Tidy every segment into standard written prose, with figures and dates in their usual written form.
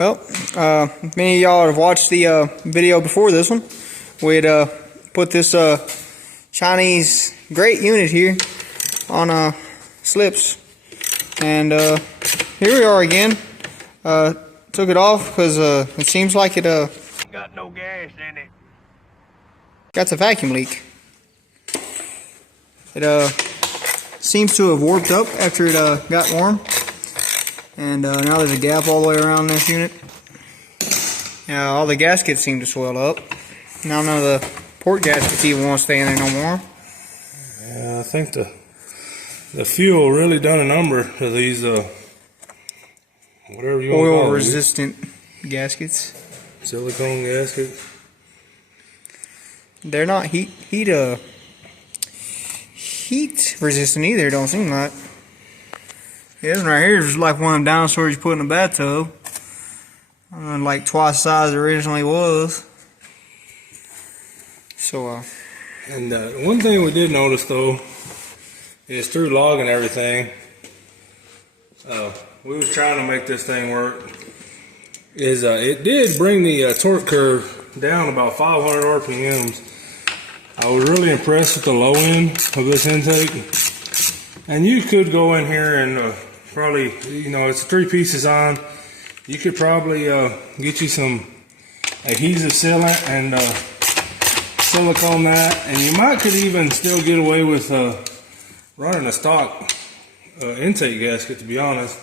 Well, many of y'all have watched the video before this one. We'd put this Chinese grate unit here on slips, and here we are again. Took it off because it seems like it got no gas in it. Got a vacuum leak. It seems to have warped up after it got warm. And now there's a gap all the way around this unit. All the gaskets seem to swell up. Now none of the port gaskets even want to stay in there no more. Yeah, I think the fuel really done a number to these whatever you want to call them. Oil resistant gaskets. Silicone gaskets. They're not heat resistant either, don't seem like. This one right here is like one of them dinosaurs you put in a bathtub. Like twice the size it originally was. So, And one thing we did notice though is through logging everything, we was trying to make this thing work. Is it did bring the torque curve down about 500 RPMs. I was really impressed with the low end of this intake. And you could go in here and probably, you know, it's 3 pieces on. You could probably get you some adhesive sealant and silicone that, and you might could even still get away with running a stock intake gasket, to be honest.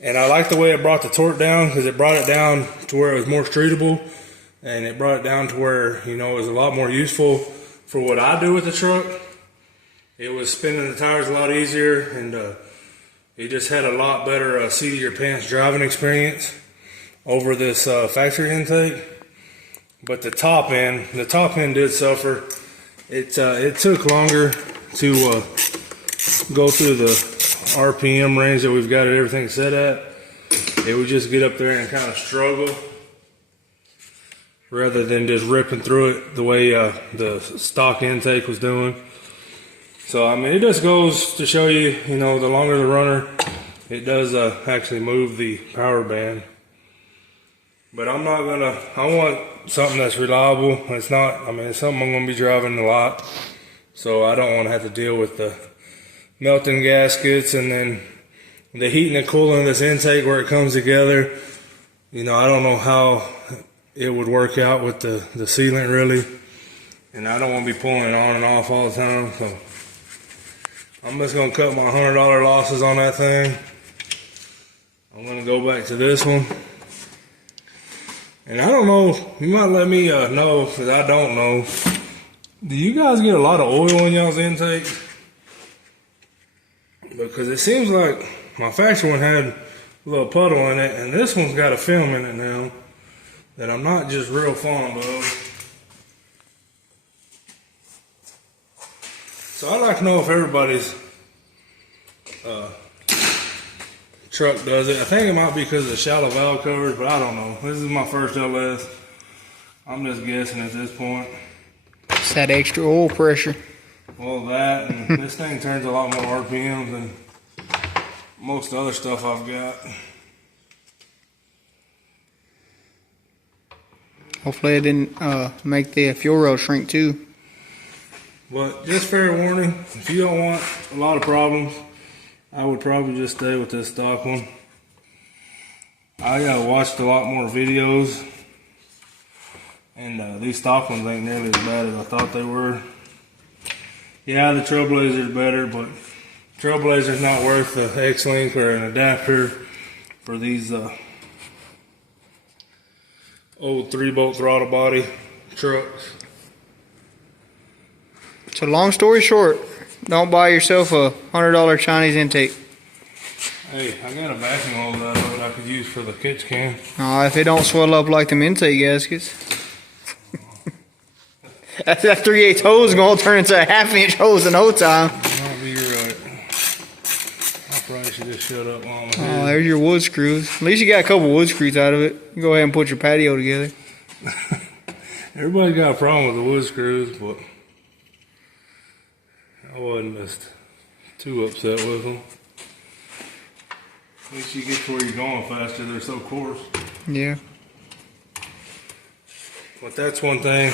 And I like the way it brought the torque down, because it brought it down to where it was more streetable, and it brought it down to where, you know, it was a lot more useful for what I do with the truck. It was spinning the tires a lot easier, and it just had a lot better seat of your pants driving experience over this factory intake. But the top end did suffer. It took longer to go through the RPM range that we've got everything set at. It would just get up there and kind of struggle, rather than just ripping through it the way the stock intake was doing. So, I mean, it just goes to show you, you know, the longer the runner, it does actually move the power band. But I'm not gonna, I want something that's reliable. It's not, I mean, it's something I'm gonna be driving a lot. So I don't want to have to deal with the melting gaskets and then the heat and the cooling of this intake where it comes together. You know, I don't know how it would work out with the sealant really. And I don't want to be pulling it on and off all the time. So I'm just going to cut my $100 losses on that thing. I'm going to go back to this one. And I don't know, you might let me know, because I don't know. Do you guys get a lot of oil in y'all's intake? Because it seems like my factory one had a little puddle in it, and this one's got a film in it now that I'm not just real fond of. So I'd like to know if everybody's truck does it. I think it might be because of the shallow valve covers, but I don't know. This is my first LS. I'm just guessing at this point. It's that extra oil pressure. Well, that, and this thing turns a lot more RPM than most other stuff I've got. Hopefully it didn't make the fuel rail shrink too. But just fair warning, if you don't want a lot of problems, I would probably just stay with this stock one. I watched a lot more videos, and these stock ones ain't nearly as bad as I thought they were. Yeah, the Trailblazer's better, but Trailblazer's not worth the X-Link or an adapter for these old 3-bolt throttle body trucks. So long story short, don't buy yourself a $100 Chinese intake. Hey, I got a vacuum hose out of it I could use for the catch can. If it don't swell up like them intake gaskets. That 3/8 hose is going to turn into a 1/2 inch hose in no time. Might be right. I probably should just shut up while I'm Oh, there's your wood screws. At least you got a couple wood screws out of it. You go ahead and put your patio together. Everybody's got a problem with the wood screws, but I wasn't just too upset with them. At least you get to where you're going faster. They're so coarse. Yeah. But that's one thing.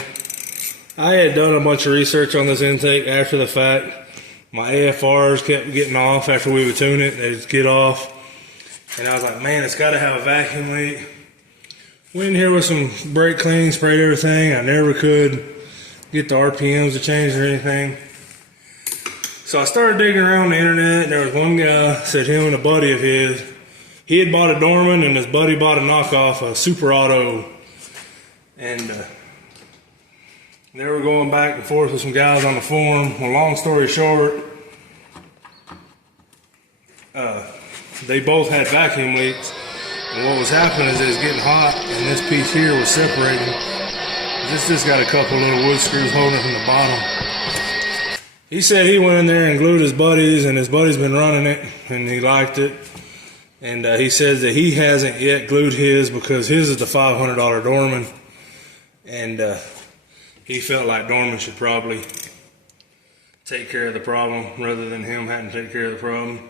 I had done a bunch of research on this intake after the fact. My AFRs kept getting off after we would tune it. They'd just get off. And I was like, man, it's got to have a vacuum leak. Went in here with some brake cleaning, sprayed everything. I never could get the RPMs to change or anything. So I started digging around the internet, and there was one guy, said him and a buddy of his, he had bought a Dorman, and his buddy bought a knockoff, a Super Auto. And they were going back and forth with some guys on the forum. Well, long story short, they both had vacuum leaks. And what was happening is it was getting hot, and this piece here was separating. This just got a couple little wood screws holding it from the bottom. He said he went in there and glued his buddies, and his buddy's been running it, and he liked it. And he says that he hasn't yet glued his because his is the $500 Dorman. And he felt like Dorman should probably take care of the problem rather than him having to take care of the problem.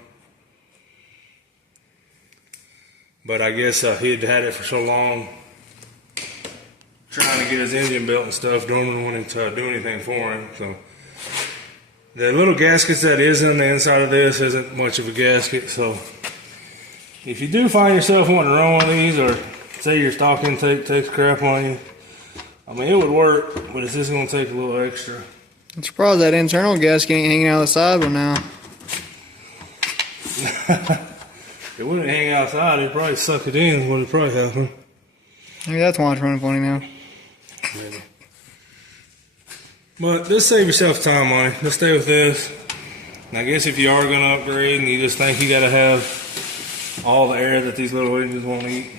But I guess he had had it for so long, trying to get his engine built and stuff, Dorman wanted to do anything for him. So the little gaskets that is on the inside of this isn't much of a gasket. So if you do find yourself wanting to run one of these, or say your stock intake takes crap on you, I mean, it would work, but it's just going to take a little extra. I'm surprised that internal gasket ain't hanging out of the side one now. It wouldn't hang outside, it'd probably suck it in, is what would probably happen. Maybe that's why it's running funny now. Maybe. But just save yourself time, money. Just stay with this. And I guess if you are going to upgrade and you just think you got to have all the air that these little engines won't eat,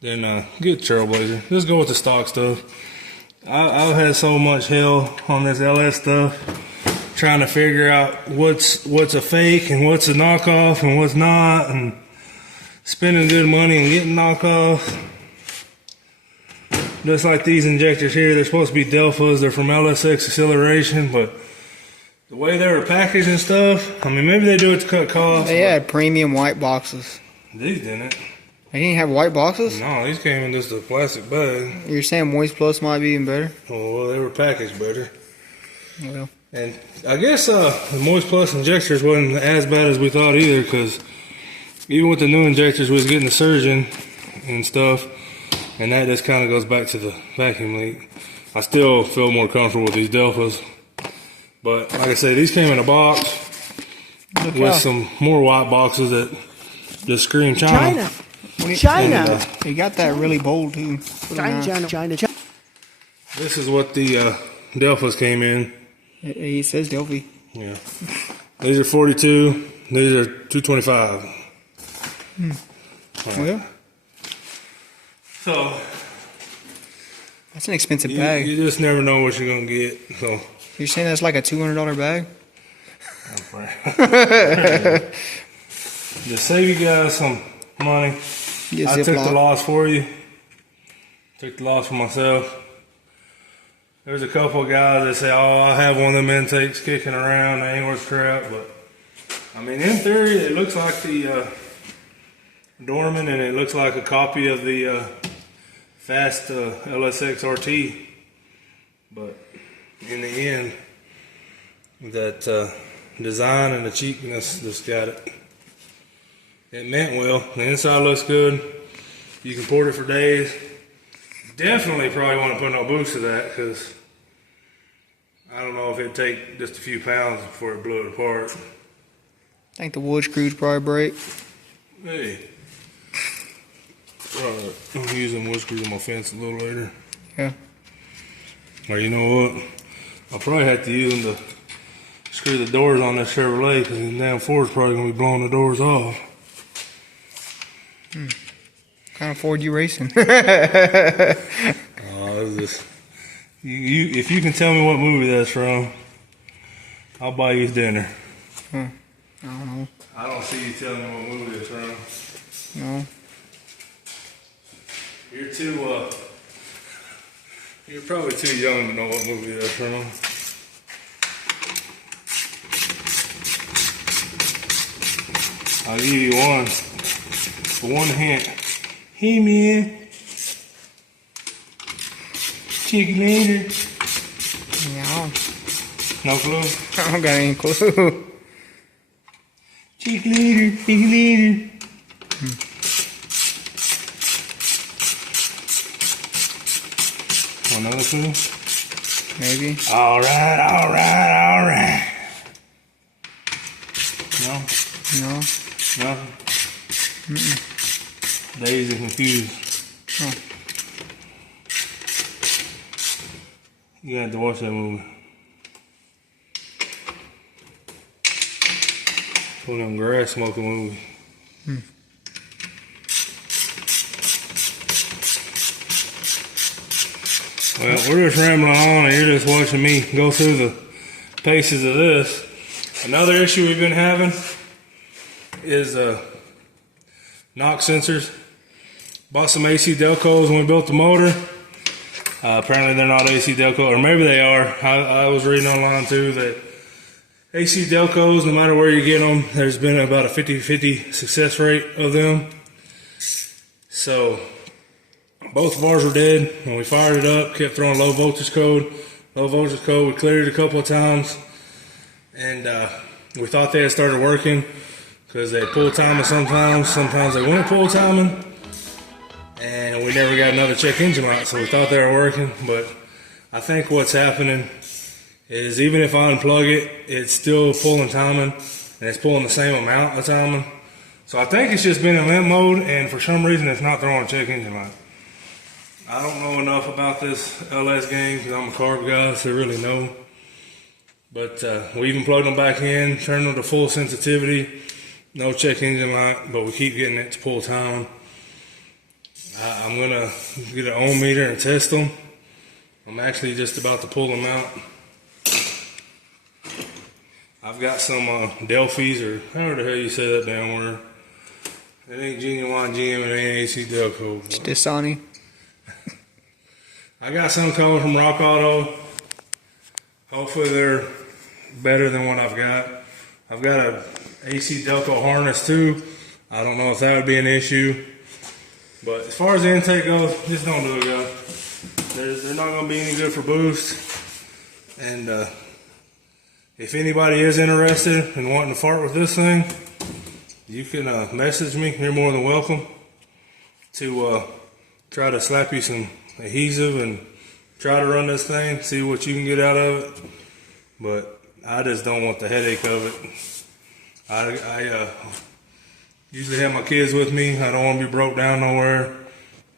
then get Trailblazer. Just go with the stock stuff. I've had so much hell on this LS stuff, trying to figure out what's a fake and what's a knockoff and what's not, and spending good money and getting knockoffs. Just like these injectors here, they're supposed to be Delphas. They're from LSX Acceleration, but the way they were packaged and stuff, I mean, maybe they do it to cut costs. They had premium white boxes. These didn't. They didn't have white boxes? No, these came in just a plastic bag. You're saying Moist Plus might be even better? Oh, well, they were packaged better. Well. And I guess the Moist Plus injectors wasn't as bad as we thought either, because even with the new injectors, we was getting the surgeon and stuff, and that just kind of goes back to the vacuum leak. I still feel more comfortable with these Delphas, but like I say, these came in a box with some more white boxes that just scream China. China. And, You got that really bold too. China. this is what the Delphas came in. He says Delphi. Yeah. These are 42. These are 225. Well, So that's an expensive bag. you just never know what you're gonna get. So You're saying that's like a $200 bag? just save you guys some money. Get I took the Ziploc. loss for you. Took the loss for myself. There's a couple of guys that say, "Oh, I have one of them intakes kicking around. They ain't worth crap." But I mean, in theory, it looks like the Dorman, and it looks like a copy of the Fast LSX RT. But in the end, that design and the cheapness just got it. It meant well. The inside looks good. You can port it for days. Definitely probably want to put no boost to that, because I don't know if it'd take just a few pounds before it blew it apart. I think the wood screws probably break. Hey. I'm using wood screws on my fence a little later. Yeah. Or you know what? I'll probably have to use them to screw the doors on this Chevrolet, because the damn Ford's probably going to be blowing the doors off. What kind of Ford you racing? Oh, it's just, if you can tell me what movie that's from, I'll buy you dinner. I don't know. I don't see you telling me what movie it's from. No. You're probably too young to know what movie that's from. I'll give you one hint. Hey man, chicken later. Yeah, No clue. I don't got any clue. Chicken later. Another clue. Maybe. All right. No. No. Nothing. Dazed and confused. Oh. You have to watch that movie. One of them grass smoking movies. Well, we're just rambling on and you're just watching me go through the paces of this. Another issue we've been having is knock sensors. Bought some AC Delcos when we built the motor. Apparently they're not AC Delco, or maybe they are. I was reading online too that AC Delcos, no matter where you get them, there's been about a 50-50 success rate of them. So both of ours were dead. When we fired it up, kept throwing low voltage code. We cleared it a couple of times, and we thought they had started working because they pull timing sometimes. Sometimes they wouldn't pull timing, and we never got another check engine light. So we thought they were working, but I think what's happening is even if I unplug it, it's still pulling timing, and it's pulling the same amount of timing. So I think it's just been in limp mode, and for some reason it's not throwing a check engine light. I don't know enough about this LS game because I'm a carb guy, so I really know. But we even plugged them back in, turned them to full sensitivity, no check engine light, but we keep getting it to pull time. I'm gonna get an ohm meter and test them. I'm actually just about to pull them out. I've got some Delphis, or however the hell you say that damn word. It ain't Genuine GM, it ain't AC Delco. It's Dasani. I got some coming from Rock Auto. Hopefully they're better than what I've got. I've got a AC Delco harness too. I don't know if that would be an issue. But as far as the intake goes, just don't do it, guys. They're not going to be any good for boost. And if anybody is interested in wanting to fart with this thing, you can message me. You're more than welcome to try to slap you some adhesive and try to run this thing, see what you can get out of it. But I just don't want the headache of it. I usually have my kids with me. I don't want to be broke down nowhere.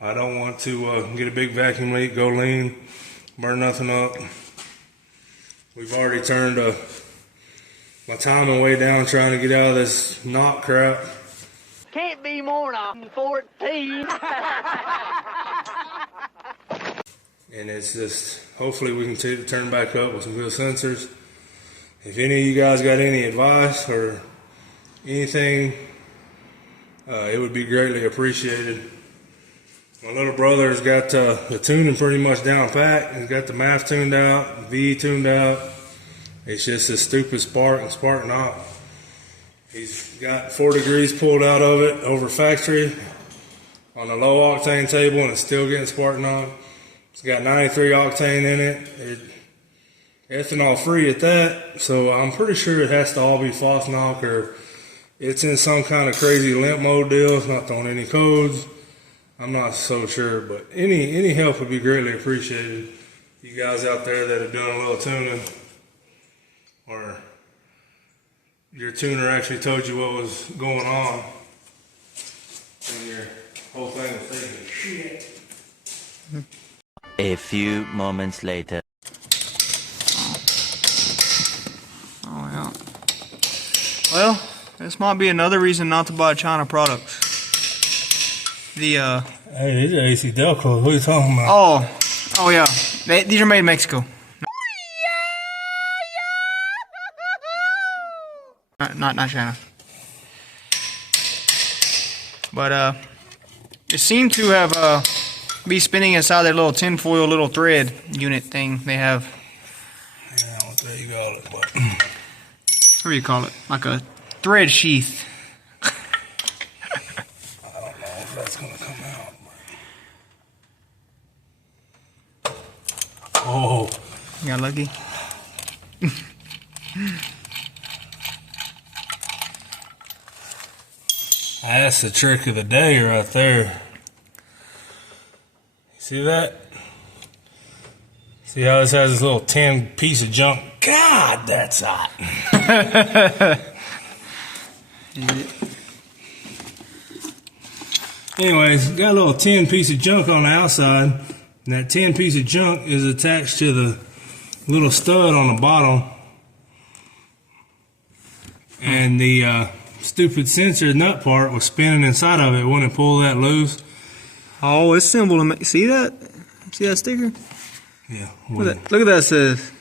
I don't want to get a big vacuum leak, go lean, burn nothing up. We've already turned my timing way down trying to get out of this knock crap. Can't be more than 14. And it's just, hopefully we can turn back up with some good sensors. If any of you guys got any advice or anything, it would be greatly appreciated. My little brother has got the tuning pretty much down pat. He's got the math tuned out, V tuned out. It's just a stupid spark and spark knock. He's got 4 degrees pulled out of it over factory on a low octane table, and it's still getting spark knock. It's got 93 octane in it. Ethanol free at that, so I'm pretty sure it has to all be false knock, or it's in some kind of crazy limp mode deal. It's not throwing any codes. I'm not so sure, but any help would be greatly appreciated. You guys out there that have done a little tuning, or your tuner actually told you what was going on, and your whole thing was thinking shit. A few moments later. Oh, yeah. Well, this might be another reason not to buy China products. Hey, these are AC Delco. What are you talking about? Oh yeah. These are made in Mexico. Not China. But it seemed to have be spinning inside that little tinfoil little thread unit thing they have. Yeah, what the hell you call it? But What do you call it? Like a thread sheath. Got lucky. That's the trick of the day right there. See that? See how this has this little tin piece of junk? God, that's hot. Anyways, got a little tin piece of junk on the outside. And that tin piece of junk is attached to the little stud on the bottom. And the stupid sensor nut part was spinning inside of it. Wouldn't pull that loose. Oh, it's simple to make. See that? See that sticker? Yeah. Look at that. Look at that. It says.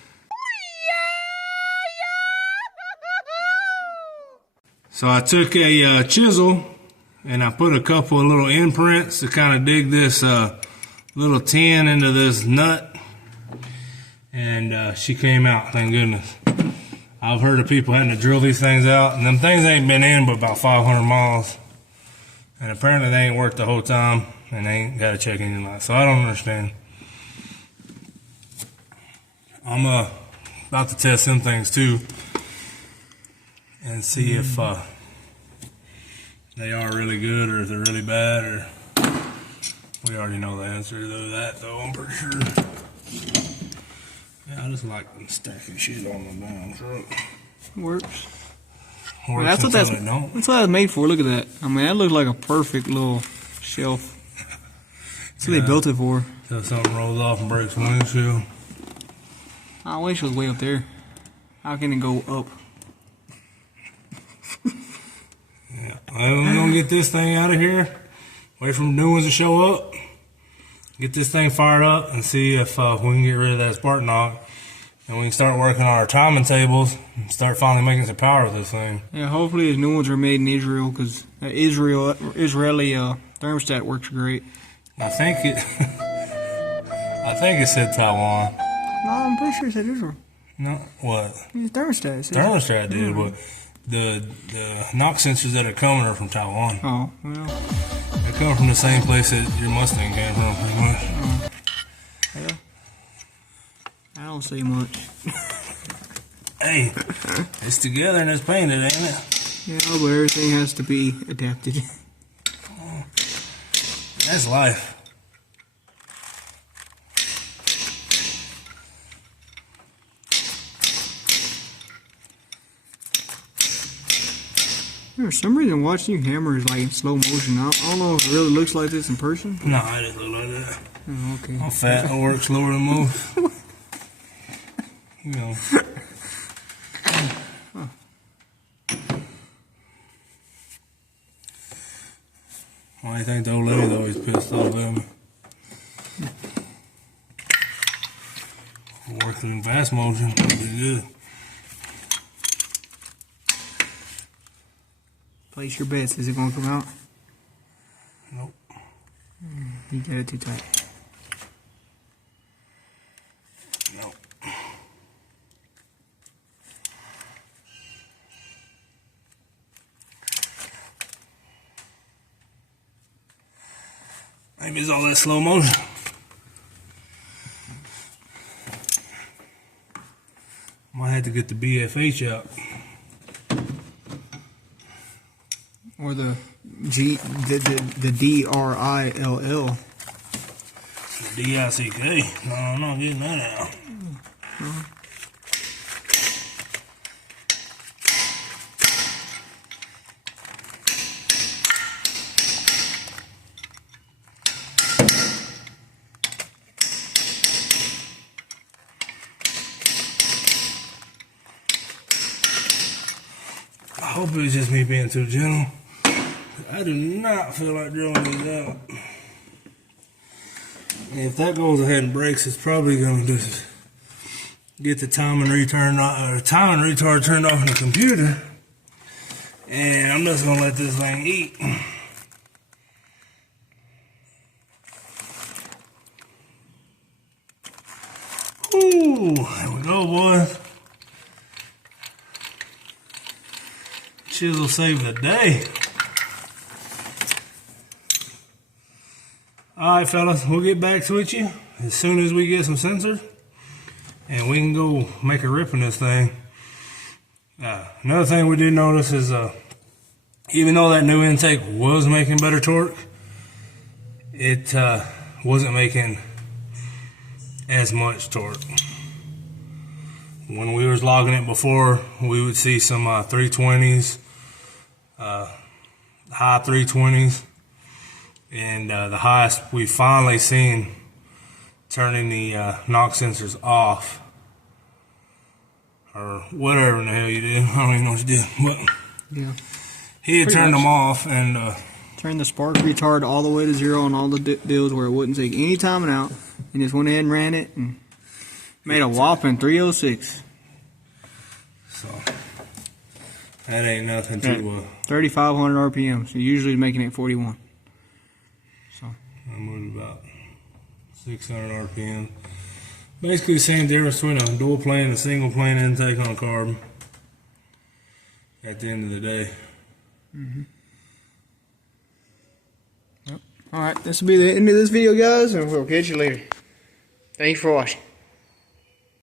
So I took a chisel and I put a couple of little imprints to kind of dig this little tin into this nut. And she came out, thank goodness. I've heard of people having to drill these things out, and them things ain't been in but about 500 miles. And apparently they ain't worked the whole time, and they ain't got a check engine light. So I don't understand. I'm about to test them things too and see if they are really good or if they're really bad, or we already know the answer to that though, I'm pretty sure. Yeah, I just like stacking shit on the damn truck. Works. Works That's what until it don't. that's what it's made for. Look at that. I mean, that looks like a perfect little shelf. That's what they built it for. Till something rolls off and breaks the windshield. I wish it was way up there. How can it go up? Yeah, well, we're gonna get this thing out of here. Wait for the new ones to show up. Get this thing fired up and see if we can get rid of that spark knock. And we can start working on our timing tables and start finally making some power with this thing. Yeah, hopefully the new ones are made in Israel, because Israeli thermostat works great. I think it said Taiwan. No, I'm pretty sure it said Israel. No, what? It's thermostat. It says- Thermostat did, but the knock sensors that are coming are from Taiwan. Oh, well. They come from the same place that your Mustang came from, pretty much. Yeah. I don't say much. Hey, it's together and it's painted, ain't it? Yeah, but everything has to be adapted. That's life. For some reason, watching you hammer is like in slow motion. I don't know if it really looks like this in person. No, I didn't look like that. Oh, okay. I'm fat. I work slower than most. You know. Why do you think the old lady's always pissed off at me? Working in fast motion, pretty good. Place your bets. Is it going to come out? Nope. You got it too tight. Nope. Maybe it's all that slow motion. Might have to get the BFH out. Or the DRILL. The DICK. No, I'm not getting that out. I hope it was just me being too gentle. I do not feel like drilling these out. And if that goes ahead and breaks, it's probably going to just get the timing retard turned off in the computer. And I'm just going to let this thing eat. Ooh, there we go, boys. Chisel saved the day. Alright fellas, we'll get back with you as soon as we get some sensors. and we can go make a rip in this thing. Another thing we did notice is even though that new intake was making better torque, it wasn't making as much torque. When we was logging it before, we would see some 320s, high 320s, and the highest we finally seen turning the knock sensors off, or whatever in the hell you did. I don't even know what you did, but Yeah. he had Pretty turned much. them off, and Turned the spark retard all the way to 0 on all the deals where it wouldn't take any timing out, and just went ahead and ran it and made a whopping 306. so that ain't nothing to 3,500 RPMs. So usually making it 41. I moved about 600 RPM. Basically the same difference between a dual plane and a single plane intake on a carb at the end of the day. Alright, this will be the end of this video, guys, and we'll catch you later. Thanks for watching.